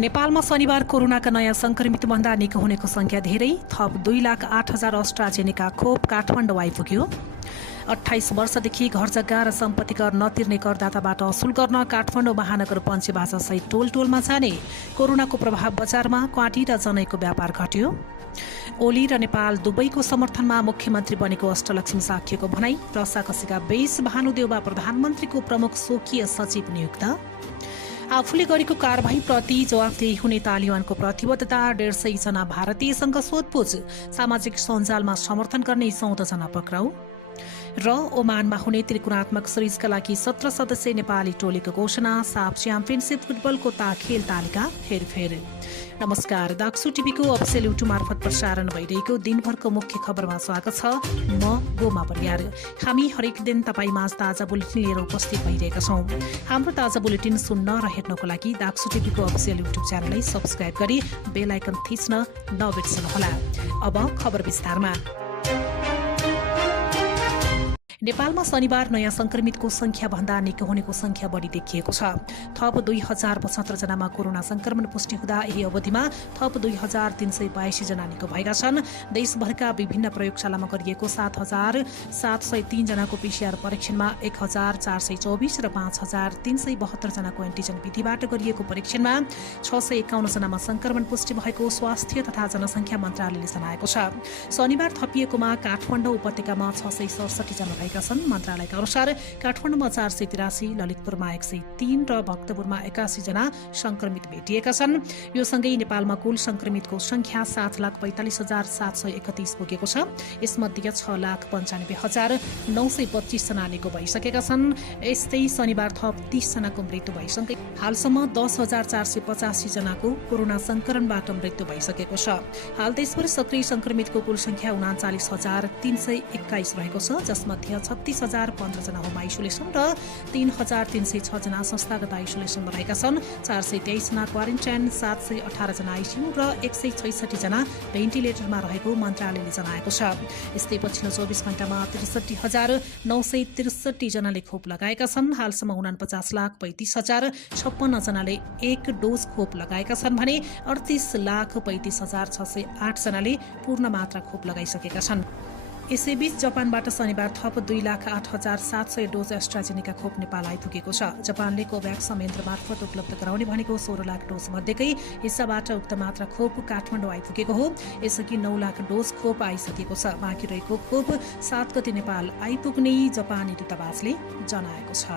नेपालमा शनिबार कोरोनाका नयाँ संक्रमितभन्दा निको हुनेको संख्या धेरै, थप 2,08,000 अस्ट्राजेनेका खोप काठमाडौँ आइपुग्यो। 28 वर्षदेखि घर जग्गा र सम्पत्ति कर नतिर्ने करदाताबाट असुल गर्न काठमाडौँ महानगर पञ्चबाजासहित टोल टोलमा जाने। कोरोनाको प्रभाव बजारमा क्वाटी र जनैको व्यापार घट्यो। ओली र नेपाल दुवैको समर्थनमा मुख्यमन्त्री बनेको अष्टलक्ष्मी साक्यको भनाई। रसाकसीका 20 भानुदेउवा प्रधानमन्त्रीको प्रमुख स्वकीय सचिव नियुक्त। आफूले गरेको कारबाहीप्रति जवाफदेही हुने तालिबानको प्रतिबद्धता। 150 जना भारतीयसँग सोधपुछ। सामाजिक सञ्जालमा समर्थन गर्ने 14 जना पक्राउ। र ओमानमा हुने त्रिकोणात्मक सिरिजका लागि 17 सदस्यीय नेपाली टोलीको घोषणा। साफ च्याम्पियनसिप फुटबलको खेल तालिका हेरफेर। नमस्कार, दाक्सु टिभीको अफिसियल युट्युब मार्फत प्रसारण भइरहेको दिनभरको मुख्य खबरमा स्वागत छ। म गोमा परियार। हामी हरेक दिन तपाईमाझ ताजा बुलेटिन लिएर उपस्थित भइरहेका छौं। हाम्रो ताजा बुलेटिन सुन्न र हेर्नको लागि दाक्सु टिभीको अफिसियल युट्युब च्यानललाई सब्स्क्राइब गरी बेल आइकन थिच्न नबिर्सनुहोला। अब खबर विस्तारमा। नेपालमा शनिबार नयाँ संक्रमितको संख्या भन्दा निको हुनेको संख्या बढी देखिएको छ। थप 2,075 जनामा कोरोना संक्रमण पुष्टि हुँदा यही अवधिमा थप 2,382 जना निको भएका छन्। देशभरका विभिन्न प्रयोगशालामा गरिएको 7,703 जनाको पीसीआर परीक्षणमा 1,424 र 5,372 जनाको एन्टिजन विधिबाट गरिएको परीक्षणमा 651 जनामा संक्रमण पुष्टि भएको स्वास्थ्य तथा जनसंख्या मन्त्रालयले जनाएको छ। शनिबार थपिएकोमा काठमाडौँ उपत्यकामा 667 जना छन्। मन्त्रालयका अनुसार काठमाडौँमा 483, ललितपुरमा 103 र भक्तपुरमा 81 जना संक्रमित भेटिएका छन्। यो सँगै नेपालमा कुल संक्रमितको संख्या 7,45,731 पुगेको छ। यसमध्ये 6,95,925 जना निको भइसकेका छन्। यस्तै शनिबार थप 30 जनाको मृत्यु भइसँगै हालसम्म 10,485 जनाको कोरोना संक्रमणबाट मृत्यु भइसकेको छ। हाल देशभर सक्रिय संक्रमितको कुल संख्या 39,321 रहेको छ, जसमध्ये 36,015 जना होम आइसोलेसन र 3,306 जना संस्थागत आइसोलेसनमा रहेका छन्। 423 जना क्वारेन्टाइन, 718 जना आइसियु र 166 जना भेन्टिलेटरमा रहेको मन्त्रालयले जनाएको छ। यस्तै पछिल्लो 24 घण्टामा 63,963 जनाले खोप लगाएका छन्। हालसम्म 49,35,056 जनाले 1 डोज खोप लगाएका छन् भने 38,35,608 जनाले पूर्ण मात्रा खोप लगाइसकेका छन्। यसैबीच जापानबाट शनिबार थप 2,08,700 डोज एस्ट्राजेनेका खोप नेपाल आइपुगेको छ। जापानले कोभ्याक्स संयन्त्र मार्फत उपलब्ध गराउने भनेको 16 लाख डोज मध्येकै हिस्साबाट उक्त मात्रा खोप काठमाडौँ आइपुगेको हो। यसअघि 9 लाख डोज खोप आइसकेको छ। बाँकी रहेको खोप 7 गते नेपाल आइपुग्ने जापानी दूतावासले जनाएको छ।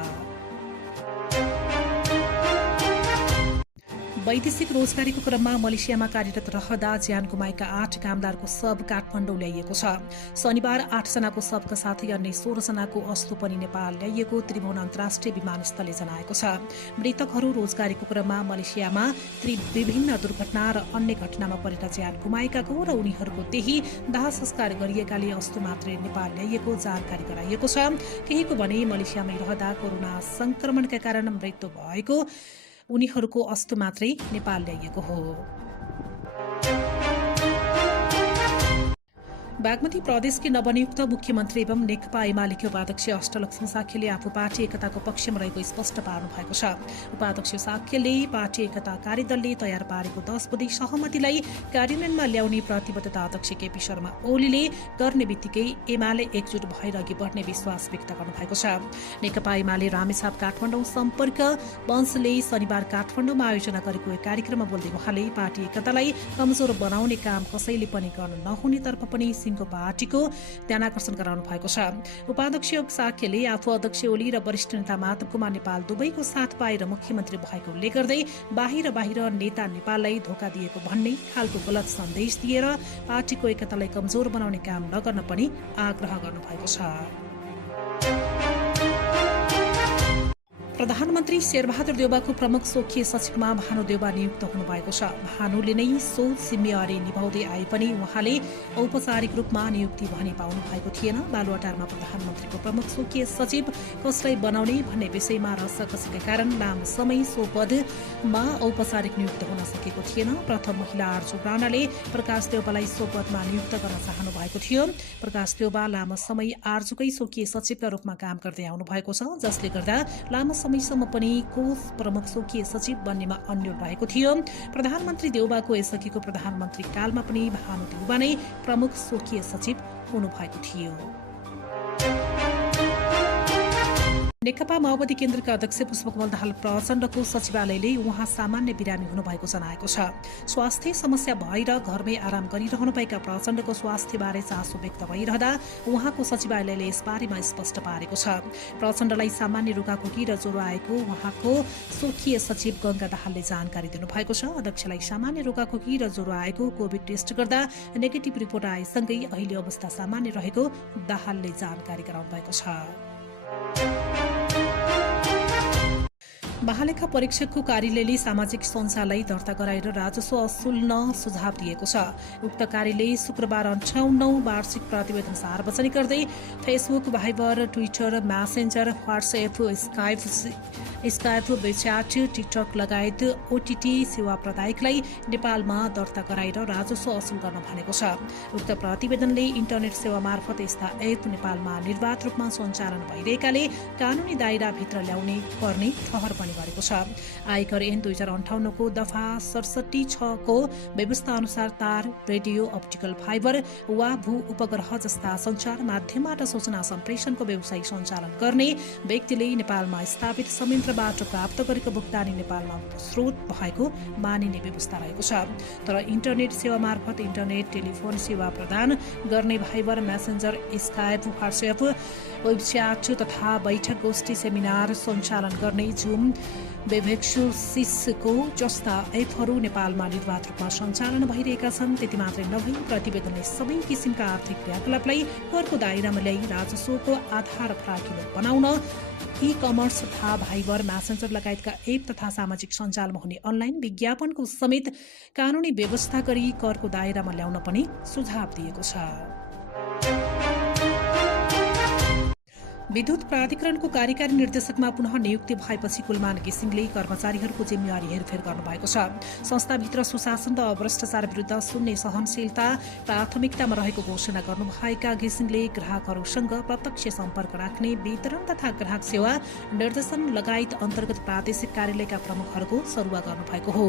वैदेशिक रोजगारीको क्रममा मलेसियामा कार्यरत रहँदा ज्यान गुमाएका 8 कामदारको शव काठमाडौँ ल्याइएको छ। शनिबार 8 जनाको शवका साथै अन्य 16 जनाको अस्तु पनि नेपाल ल्याइएको त्रिभुवन अन्तर्राष्ट्रिय विमानस्थलले जनाएको छ। मृतकहरू रोजगारीको क्रममा मलेसियामा विभिन्न दुर्घटना र अन्य घटनामा परेर ज्यान गुमाएका हो र उनीहरूको त्यही दाह संस्कार गरिएकाले अस्तु मात्रै नेपाल ल्याइएको जानकारी गराइएको छ। केहीको भने मलेसियामै रहँदा कोरोना संक्रमणका कारण मृत्यु भएको उनीहरूको अस्तु मात्रै नेपाल ल्याइएको हो। बागमती प्रदेशकी नवनियुक्त मुख्यमन्त्री एवं नेकपा एमालेकी उपाध्यक्ष अष्टलक्ष्मी साक्यले आफू पार्टी एकताको पक्षमा रहेको स्पष्ट पार्नु भएको छ। उपाध्यक्ष साक्यले पार्टी एकता कार्यदलले तयार पारेको 10 बुँदे सहमतिलाई कार्यान्वयनमा ल्याउने प्रतिबद्धता अध्यक्ष केपी शर्मा ओलीले गर्ने बित्तिकै एमाले एकजुट भएर अघि बढ्ने विश्वास व्यक्त गर्नुभएको छ। नेकपा एमाले रामेछाप काठमाडौँ सम्पर्क मञ्चले शनिबार काठमाडौँमा आयोजना गरेको एक कार्यक्रममा बोल्दै उहाँले पार्टी एकतालाई कमजोर बनाउने काम कसैले पनि गर्न नहुनेतर्फ पनि सिंहको पार्टीको ध्यानाकर्षण गराउनु भएको छ। उपाध्यक्ष साक्यले आफू अध्यक्ष ओली र वरिष्ठ नेता माधव कुमार नेपाल दुवैको साथ पाएर मुख्यमन्त्री भएको उल्लेख गर्दै बाहिर नेता नेपाललाई धोका दिएको भन्ने खालको गलत सन्देश दिएर पार्टीको एकतालाई कमजोर बनाउने काम नगर्न पनि आग्रह गर्नुभएको छ। प्रधानमन्त्री शेरबहादुर देउवाको प्रमुख स्वकीय सचिवमा भानु देउवा नियुक्त हुनुभएको छ। भानुले नै सो जिम्मेवारी निभाउँदै आए पनि उहाँले औपचारिक रूपमा नियुक्ति भने पाउनु भएको थिएन। बालुवाटारमा प्रधानमन्त्रीको प्रमुख स्वकीय सचिव कसलाई बनाउने भन्ने विषयमा रसाकसीका कारण लामो समय सो पदमा औपचारिक नियुक्त हुन सकेको थिएन। प्रथम महिला आर्जु राणाले प्रकाश देउवालाई सो पदमा नियुक्त गर्न चाहनु भएको थियो। प्रकाश देउवा लामो समय आर्जुकै स्वकीय सचिवका रूपमा काम गर्दै आउनु भएको छ, जसले गर्दा लामो समयसम्म पनि कोष प्रमुख स्वकीय सचिव बन्नेमा अन्योल रहेको थियो। प्रधानमन्त्री देउबाको यसअघिको प्रधानमन्त्री कालमा पनि भानु देउबा नै प्रमुख स्वकीय सचिव हुनुभएको थियो। नेकपा माओवादी केन्द्रका अध्यक्ष पुष्पकमल दाहाल प्रचण्डको सचिवालयले उहाँ सामान्य बिरामी हुनुभएको जनाएको छ। स्वास्थ्य समस्या भएर घरमै आराम गरिरहनुभएका प्रचण्डको स्वास्थ्यबारे चासो व्यक्त भइरहँदा उहाँको सचिवालयले यसबारेमा स्पष्ट पारेको छ। प्रचण्डलाई सामान्य रुगाखोकी र ज्वरो आएको उहाँको स्वकीय सचिव गंगा दाहालले जानकारी दिनुभएको छ। अध्यक्षलाई सामान्य रुगाखोकी र ज्वरो आएको कोभिड टेस्ट गर्दा नेगेटिभ रिपोर्ट आएसँगै अहिले अवस्था सामान्य रहेको दाहालले जानकारी गराउनु भएको छ। महालेखा परीक्षकको कार्यालयले सामाजिक सञ्जाललाई दर्ता गराएर राजस्व असुल्न सुझाव दिएको छ। उक्त कार्यालय शुक्रबार 58औं वार्षिक प्रतिवेदन सार्वजनिक गर्दै Facebook, Viber, Twitter, Messenger, WhatsApp, Skype, WeChat, TikTok लगायत ओटीटी सेवा प्रदायकलाई नेपालमा दर्ता गराएर राजस्व असुल गर्न भनेको छ। उक्त प्रतिवेदनले इन्टरनेट सेवा मार्फत यस्ता एप नेपालमा निर्वाध रूपमा सञ्चालन भइरहेकाले कानूनी दायराभित्र ल्याउने पर्ने ठहर पनि गरेको छ। आयकर ऐन 2058 को दफा 67(6) को व्यवस्था अनुसार तार, रेडियो, अप्टिकल फाइबर वा भू उपग्रह जस्ता सञ्चार माध्यमबाट सूचना सम्प्रेषणको व्यवसाय सञ्चालन गर्ने व्यक्तिले नेपालमा स्थापित संयन्त्रबाट प्राप्त गरेको भुक्तानी नेपालमा स्रोत भएको मानिने व्यवस्था रहेको छ। तर इन्टरनेट सेवा मार्फत इन्टरनेट टेलिफोन सेवा प्रदान गर्ने भाइबर, म्यासेन्जर, स्काइप, व्हाट्सएप, वेबच्याट तथा बैठक गोष्ठी सेमिनार सञ्चालन गर्ने जुम, वेबएक्सोसिसको जस्ता एपहरू नेपालमा निर्वाध रूपमा सञ्चालन भइरहेका छन्। त्यति मात्रै नभई प्रतिवेदनले सबै किसिमका आर्थिक क्रियाकलापलाई करको दायरामा ल्याई राजस्वको आधार फराकिलो बनाउन ई कमर्स तथा भाइबर, म्यासेन्जर लगायतका एप तथा सामाजिक सञ्जालमा हुने अनलाइन विज्ञापनको समेत कानूनी व्यवस्था गरी करको दायरामा ल्याउन पनि सुझाव दिएको छ। विद्युत प्राधिकरणको कार्यकारी निर्देशकमा पुनः नियुक्ति भएपछि कुलमान घिसिङले कर्मचारीहरूको जिम्मेवारी हेरफेर गर्नुभएको छ। संस्थाभित्र सुशासन र भ्रष्टाचार विरुद्ध शून्य सहनशीलता प्राथमिकतामा रहेको घोषणा गर्नुभएका घिसिङले ग्राहकहरूसँग प्रत्यक्ष सम्पर्क राख्ने वितरण तथा ग्राहक सेवा निर्देशन लगायत अन्तर्गत प्रादेशिक कार्यालयका प्रमुखहरूको सरुवा गर्नुभएको हो।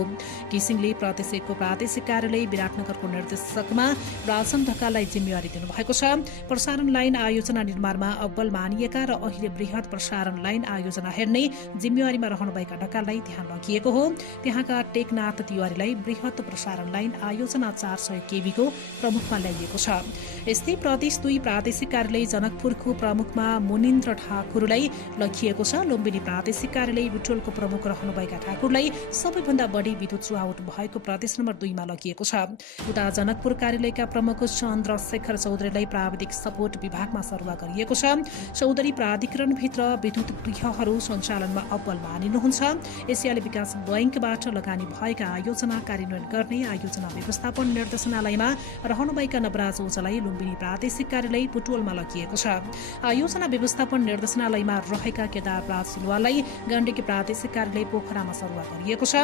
घिसिङले प्रादेशिकको प्रादेशिक कार्यालय विराटनगरको निर्देशकमा राजन ढकाललाई जिम्मेवारी दिनुभएको छ। प्रसारण लाइन आयोजना निर्माणमा अव्वल मानिएका र अहिले बृहत प्रसारण लाइन आयोजना हेर्ने जिम्मेवारीमा रहनुभएका ढकाललाई त्यहाँ लगिएको हो। त्यहाँका टेकनाथ तिवारीलाई बृहत प्रसारण लाइन आयोजना 400 केबी को प्रमुखमा ल्याइएको छ। यस्तै प्रदेश 2 प्रादेशिक कार्यालय जनकपुरको प्रमुखमा मुनिन्द्र ठाकुरलाई लगिएको छ। लुम्बिनी प्रादेशिक कार्यालय बुटोलको प्रमुख रहनुभएका ठाकुरलाई सबैभन्दा बढी विद्युत चुहावट भएको प्रदेश नम्बर 2 मा लगिएको छ। उता जनकपुर कार्यालयका प्रमुख चन्द्रशेखर चौधरीलाई प्राविधिक सपोर्ट विभागमा सरुवा गरिएको छ। चौधरी प्राधिकरणभित्र विद्युत गृहहरू सञ्चालनमा अव्वल मानिनुहुन्छ। एसियाली विकास बैंकबाट लगानी भएका आयोजना कार्यान्वयन गर्ने आयोजना व्यवस्थापन निर्देशनालयमा रहनुभएका नवराज ओझालाई लुम्बिनी प्रादेशिक कार्यालय बुटोलमा लगिएको छ। आयोजना व्यवस्थापन निर्देशनालयमा रहेका केदारराज सिलवाललाई गण्डकी प्रादेशिक कार्यालय पोखरामा सरुवा गरिएको छ।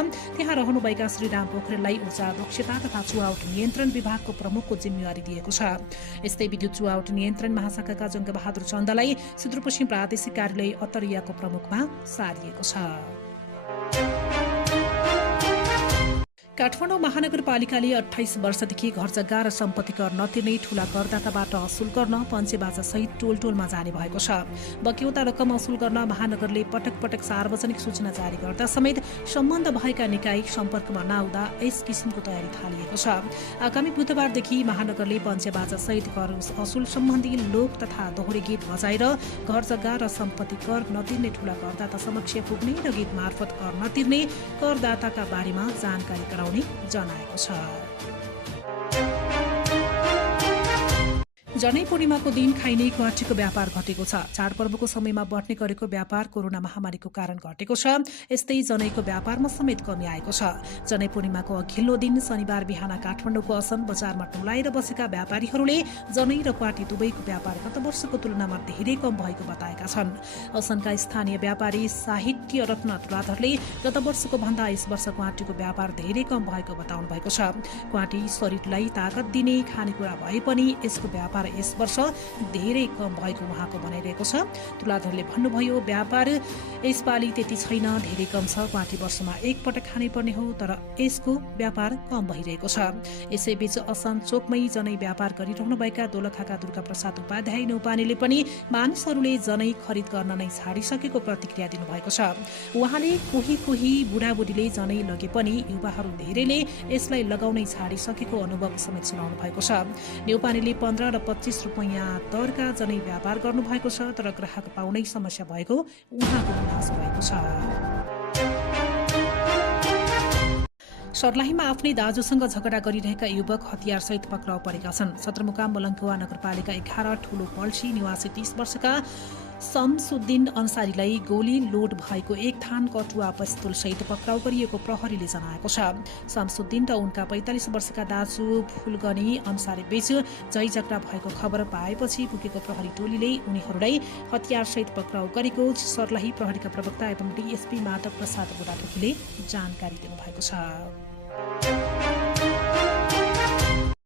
त्यहाँ रहनुभएका श्रीराम पोखरेललाई ऊर्जा दक्षता तथा चुहावट नियन्त्रण विभागको प्रमुखको जिम्मेवारी दिएको छ। यस्तै विद्युत चुहावट नियन्त्रण महाशाखाका जङ्गबहादुर चन्दलाई सुदूरपश्चिम प्रादेशिक कार्यालय अतरियाको प्रमुखमा सारिएको छ। काठमाडौँ महानगरपालिकाले 28 वर्षदेखि घरजग्गा र सम्पत्ति कर नतिर्ने ठूला करदाताबाट असुल गर्न पञ्चेबाजा सहित टोलटोलमा जाने भएको छ। बक्यौता रकम असुल गर्न महानगरले पटक पटक सार्वजनिक सूचना जारी गर्दा समेत सम्बन्ध भएका निकाय सम्पर्कमा नआउँदा यस किसिमको तयारी थालिएको छ। आगामी बुधबारदेखि महानगरले पञ्चेबाजा सहित कर असुल सम्बन्धी लोक तथा दोहोरी गीत बजाएर घरजग्गा र सम्पत्ति कर नतिर्ने ठूला करदाता समक्ष पुग्ने र गीत मार्फत कर नतिर्ने करदाताका बारेमा जानकारी गराउने जनाएको छ। जनै पूर्णिमाको दिन खाइने क्वाटीको व्यापार घटेको छ। चाडपर्वको समयमा बढ्ने गरेको व्यापार कोरोना महामारीको कारण घटेको छ। यस्तै जनैको व्यापारमा समेत कमी आएको छ। जनै पूर्णिमाको अघिल्लो दिन शनिबार बिहान काठमाडौँको असन बजारमा टोलाएर बसेका व्यापारीहरूले जनै र क्वाटी दुवैको व्यापार गत वर्षको तुलनामा धेरै कम भएको बताएका छन्। असनका स्थानीय व्यापारी साहित्य रत्न तुलाधरले गत वर्षको भन्दा यस वर्ष क्वाटीको व्यापार धेरै कम भएको बताउनु भएको छ। क्वाटी शरीरलाई ताकत दिने खानेकुरा भए पनि यसको व्यापार यस वर्ष धेरै कम भएको उहाँको भनाइरहेको छ। तुलाधरले भन्नुभयो, व्यापार यसपालि त्यति छैन, धेरै कम छ। पार्टी वर्षमा एकपटक खाने पर्ने हो, तर यसको व्यापार कम भइरहेको छ। यसैबीच असम चोकमै जनै व्यापार गरिरहनुभएका दोलखाका दुर्गा प्रसाद उपाध्याय न्यौपानेले पनि मानिसहरूले जनै खरिद गर्न नै छाडिसकेको प्रतिक्रिया दिनुभएको छ। उहाँले कोही बुढाबुढीले जनै लगे पनि युवाहरू धेरैले यसलाई लगाउनै छाडिसकेको अनुभव समेत सुनाउनु भएको छ। न्यौपानेले 15 र 25 रुपैयाँ दरका जनै व्यापार गर्नुभएको छ, तर ग्राहक पाउनै समस्या भएको उहाँको गुनासो भएको छ। सर्लाहीमा आफ्नै दाजुसँग झगडा गरिरहेका युवक हतियारसहित पक्राउ परेका छन्। सदरमुकाम मलङ्कुवा नगरपालिका 11 ठूलो पल्सी निवासी 30 वर्षका शमसुद्दिन अन्सारीलाई गोली लोड भएको एक थान कटुवा पिस्तोलसहित पक्राउ गरिएको प्रहरीले जनाएको छ। शमसुद्दिन र उनका 45 वर्षका दाजु फुलगनी अन्सारी बीच झैझगडा भएको खबर पाएपछि पुगेको प्रहरी टोलीले उनीहरूलाई हतियारसहित पक्राउ गरेको सर्लाही प्रहरीका प्रवक्ता एवं डीएसपी माधव प्रसाद बुढाथोकीले जानकारी दिनुभएको छ।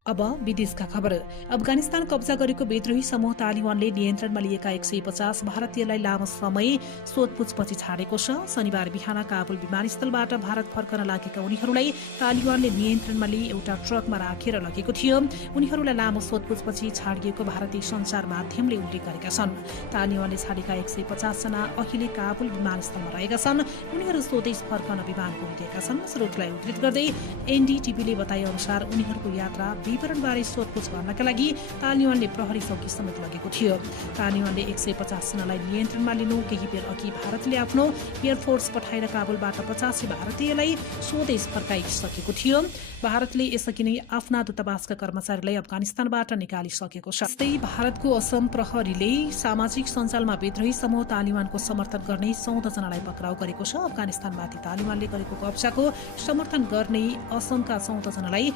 अब विदेशका खबर। अफगानिस्तान कब्जा गरेको विद्रोही समूह तालिबानले नियन्त्रणमा लिएका 150 भारतीयलाई लामो समय सोधपुछपछि छाडेको छ। शनिबार बिहान काबुल विमानस्थलबाट भारत फर्कन लागेका उनीहरूलाई तालिबानले नियन्त्रणमा लिई एउटा ट्रकमा राखेर लगेको थियो। उनीहरूलाई लामो सोधपुछपछि छाडिएको भारतीय सञ्चार माध्यमले उल्लेख गरेका छन्। तालिबानले छाडेका 150 जना अहिले काबुल विमानस्थलमा रहेका छन्। उनीहरू स्वदेश फर्कन विमान कुदिएका छन्। स्रोतलाई उद्धृत गर्दै एनडीटीभीले बताए अनुसार उनीहरूको यात्रा विवरणबारे सोधपुछ गर्नका लागि तालिबानले प्रहरी चौकी समेत लगेको थियो। तालिबानले 150 जनालाई नियन्त्रणमा लिनु केही बेर अघि भारतले आफ्नो एयरफोर्स पठाएर काबुलबाट 85 भारतीयलाई स्वदेश फर्काइसकेको थियो। भारतले यसअघि नै आफ्ना दूतावासका कर्मचारीलाई अफगानिस्तानबाट निकालिसकेको छ। यस्तै भारतको असम प्रहरीले सामाजिक सञ्जालमा विद्रोही समूह तालिबानको समर्थन गर्ने 14 जनालाई पक्राउ गरेको छ। अफगानिस्तानमाथि तालिबानले गरेको कब्जाको समर्थन गर्ने असमका 14 जनालाई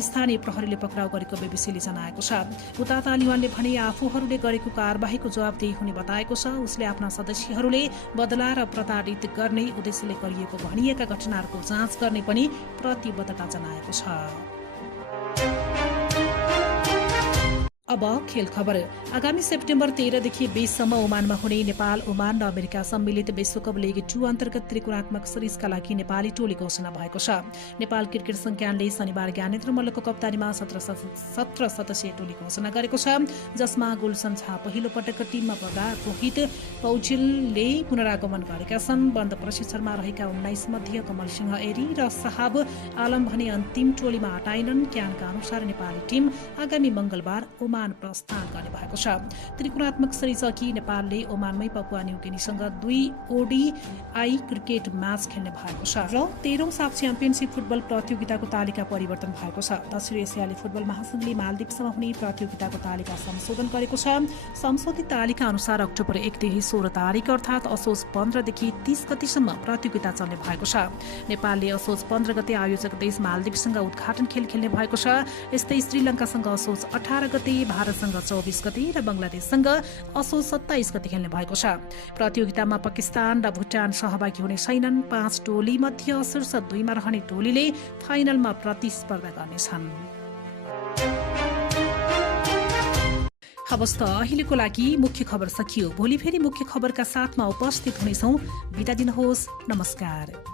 स्थानीय प्रहरीले पक्राउ गरेको बीबीसीले जनाएको छ। उता तालिबानले भने आफूहरूले गरेको कारबाहीको जवाबदेही हुने बताएको छ। उसले आफ्ना सदस्यहरूले बदला र प्रताडित गर्ने उद्देश्यले गरिएको भनिएका घटनाहरूको जाँच गर्ने पनि प्रतिबद्धता जनाएको छ। अब खेल खबर। आगामी सेप्टेम्बर 13 देखि 20 सम्म ओमानमा हुने नेपाल, ओमान र अमेरिका सम्मिलित विश्वकप लिग 2 अन्तर्गत त्रिकोणात्मक सिरिजका लागि नेपाली टोली घोषणा भएको छ। नेपाल क्रिकेट संज्ञानले शनिबार ज्ञानेन्द्र मल्लको कप्तानीमा 17 सदस्यीय टोली घोषणा गरेको छ, जसमा गुलसन झा पहिलो पटक टिममा पर्दा रोहित पौडेलले पुनरागमन गरेका छन्। बन्द प्रशिक्षणमा रहेका 19 मध्ये कमल सिंह एरी र साहाब आलम भने अन्तिम टोलीमा हटाइनन्। क्यानका अनुसार नेपाली टिम आगामी मंगलबार ओमान प्रस्थान गर्ने भएको छ। त्रिकोणात्मक सिरिज अघि नेपालले ओमानमै पपुवा न्युगिनीसँग 2 ओडीआई क्रिकेट म्याच खेल्ने भएको छ र 13औं साफ च्याम्पियनशिप फुटबल प्रतियोगिताको तालिका परिवर्तन भएको छ। दक्षिण एसियाली फुटबल महासंघले मालदिप्समा हुने प्रतियोगिताको तालिका संशोधन गरेको छ। संशोधित तालिका अनुसार अक्टोबर 1 देखि 16 तारिक अर्थात् असोज 15 देखि 30 गतिसम्म प्रतियोगिता चल्ने भएको छ। नेपालले असोज 15 गते आयोजक देश मालदिप्ससँग उद्घाटन खेल खेल्ने भएको छ। यस्तै श्रीलङ्कासँग असोज 18 गते, भारतसँग 24 गते र बंगलादेशसँग असोज 27 गते खेल्ने भएको छ। प्रतियोगितामा पाकिस्तान र भुटान सहभागी हुने छैनन्। 5 टोली मध्ये शीर्ष 2 मा रहने टोलीले फाइनलमा प्रतिस्पर्धा गर्नेछन्। हवस् त अहिलेको लागि मुख्य खबर सकियो। भोलि फेरि मुख्य खबरका साथमा उपस्थित हुनेछौँ। बिदा दिनुहोस्। नमस्कार।